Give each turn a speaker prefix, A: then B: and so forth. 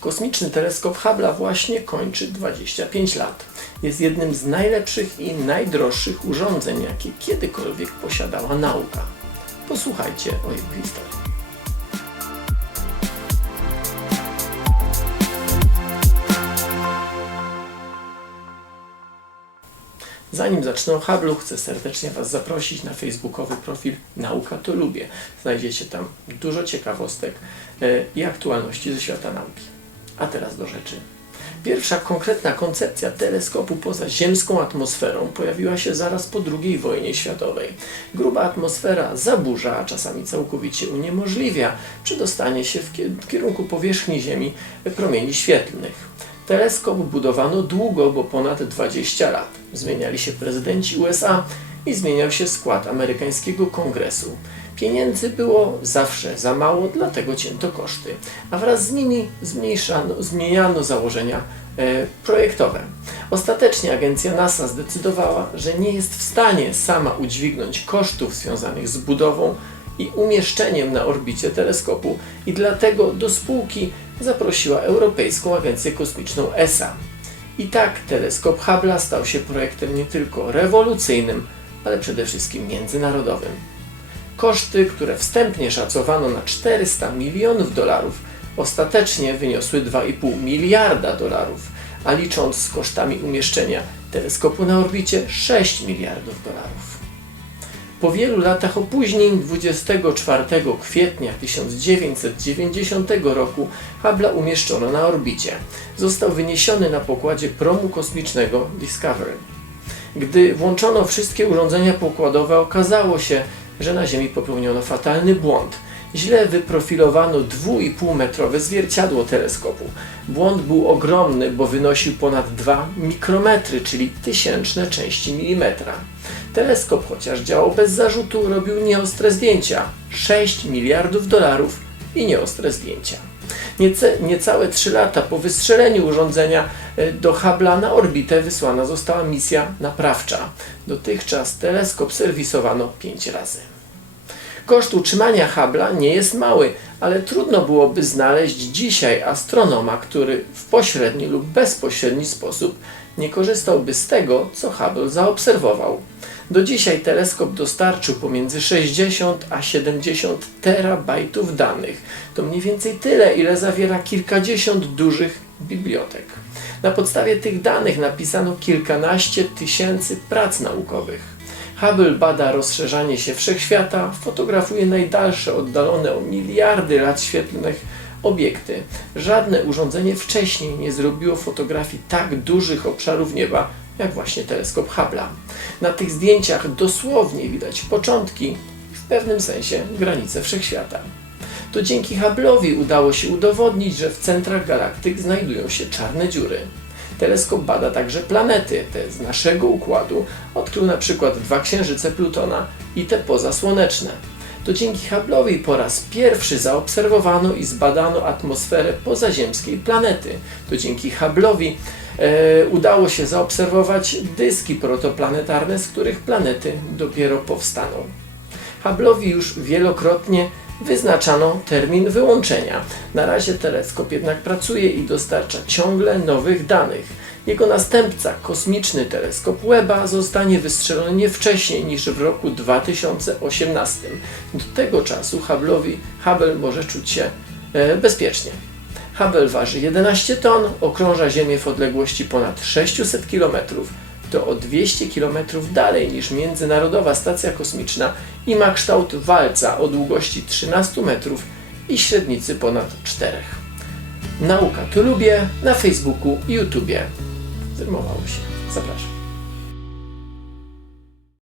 A: Kosmiczny teleskop Hubble'a właśnie kończy 25 lat. Jest jednym z najlepszych i najdroższych urządzeń, jakie kiedykolwiek posiadała nauka. Posłuchajcie o jego historii. Zanim zacznę o Hubble'u, chcę serdecznie Was zaprosić na facebookowy profil Nauka to Lubię. Znajdziecie tam dużo ciekawostek e, i aktualności ze świata nauki. A teraz do rzeczy. Pierwsza konkretna koncepcja teleskopu poza ziemską atmosferą pojawiła się zaraz po II wojnie światowej. Gruba atmosfera zaburza, a czasami całkowicie uniemożliwia przedostanie się w kie- w kierunku powierzchni Ziemi promieni świetlnych. Teleskop budowano długo, bo ponad 20 lat. Zmieniali się prezydenci USA i zmieniał się skład amerykańskiego kongresu. Pieniędzy było zawsze za mało, dlatego cięto koszty, a wraz z nimi zmniejszano, zmieniano założenia e, projektowe. Ostatecznie agencja NASA zdecydowała, że nie jest w stanie sama udźwignąć kosztów związanych z budową i umieszczeniem na orbicie teleskopu i dlatego do spółki zaprosiła Europejską Agencję Kosmiczną ESA. I tak teleskop Hubble'a stał się projektem nie tylko rewolucyjnym, ale przede wszystkim międzynarodowym. Koszty, które wstępnie szacowano na 400 milionów dolarów, ostatecznie wyniosły 2,5 miliarda dolarów, a licząc z kosztami umieszczenia teleskopu na orbicie 6 miliardów dolarów. Po wielu latach opóźnień 24 kwietnia 1990 roku Hubble'a umieszczono na orbicie. Został wyniesiony na pokładzie promu kosmicznego Discovery. Gdy włączono wszystkie urządzenia pokładowe, okazało się, że na Ziemi popełniono fatalny błąd. Źle wyprofilowano 2,5 metrowe zwierciadło teleskopu. Błąd był ogromny, bo wynosił ponad 2 mikrometry, czyli tysięczne części milimetra. Teleskop, chociaż działał bez zarzutu, robił nieostre zdjęcia. 6 miliardów dolarów i nieostre zdjęcia. Niece, niecałe 3 lata po wystrzeleniu urządzenia e, do Hubble'a na orbitę wysłana została misja naprawcza. Dotychczas teleskop serwisowano 5 razy. Koszt utrzymania Hubble'a nie jest mały, ale trudno byłoby znaleźć dzisiaj astronoma, który w pośredni lub bezpośredni sposób nie korzystałby z tego, co Hubble zaobserwował. Do dzisiaj teleskop dostarczył pomiędzy 60 a 70 terabajtów danych. To mniej więcej tyle, ile zawiera kilkadziesiąt dużych bibliotek. Na podstawie tych danych napisano kilkanaście tysięcy prac naukowych. Hubble bada rozszerzanie się wszechświata, fotografuje najdalsze, oddalone o miliardy lat świetlnych obiekty. Żadne urządzenie wcześniej nie zrobiło fotografii tak dużych obszarów nieba, jak właśnie teleskop Hubble'a. Na tych zdjęciach dosłownie widać początki w pewnym sensie granice wszechświata. To dzięki Hubble'owi udało się udowodnić, że w centrach galaktyk znajdują się czarne dziury. Teleskop bada także planety, te z naszego układu, odkrył na przykład dwa księżyce Plutona i te pozasłoneczne. To dzięki Hubble'owi po raz pierwszy zaobserwowano i zbadano atmosferę pozaziemskiej planety. To dzięki Hubble'owi udało się zaobserwować dyski protoplanetarne, z których planety dopiero powstaną. Hubble'owi już wielokrotnie wyznaczano termin wyłączenia. Na razie teleskop jednak pracuje i dostarcza ciągle nowych danych. Jego następca, kosmiczny teleskop Webba, zostanie wystrzelony nie wcześniej niż w roku 2018. Do tego czasu Hubble'owi Hubble może czuć się e, bezpiecznie. Hubble waży 11 ton, okrąża Ziemię w odległości ponad 600 km. To o 200 km dalej niż Międzynarodowa Stacja Kosmiczna i ma kształt walca o długości 13 metrów i średnicy ponad 4. Nauka tu lubię na Facebooku i YouTubie. Zrymowało się. Zapraszam.